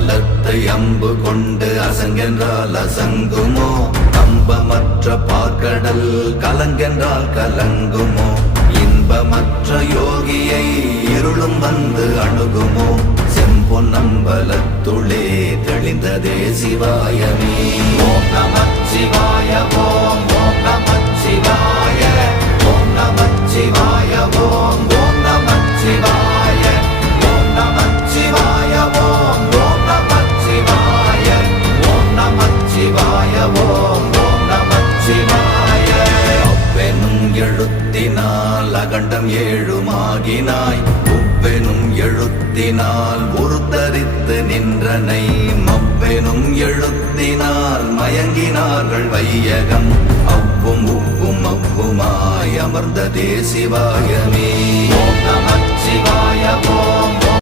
பலத்தை அம்பு கொண்டு அசங்கென்றால் அசங்குமோ? நம்பமற்ற பார்க்கடல் கலங்கென்றால் கலங்குமோ? இன்பமற்ற யோகியை இருளும் வந்து அணுகுமோ? செம்பொன்னம்பலத்துளே தெளிந்ததே சிவாயமே. ஓம் நமச்சிவாய ஓம் ஓம் நமச்சிவாய ஓம் நமச்சிவாய ஓம் ஓம் நமச்சிவாய ஓம் நமச்சிவாய ஓம் ஓம் நமச்சிவாய ஓம் நமச்சிவாய ஓம் ஓம் நமச்சிவாய. அவ்வெனும் எழுத்தினால் அகண்டம் ஏழுமாகினாய், உவ்வெனும் எழுத்தினால் உருத்தரித்து நின்றனை, மவ்வெனும் எழுத்தினால் மயங்கினார்கள் வையகம், அவ்வும் உவ்வும் அவ்வுமாய் அமர்ந்ததே சிவாயமே. ஓம் நமச்சிவாய ஓம்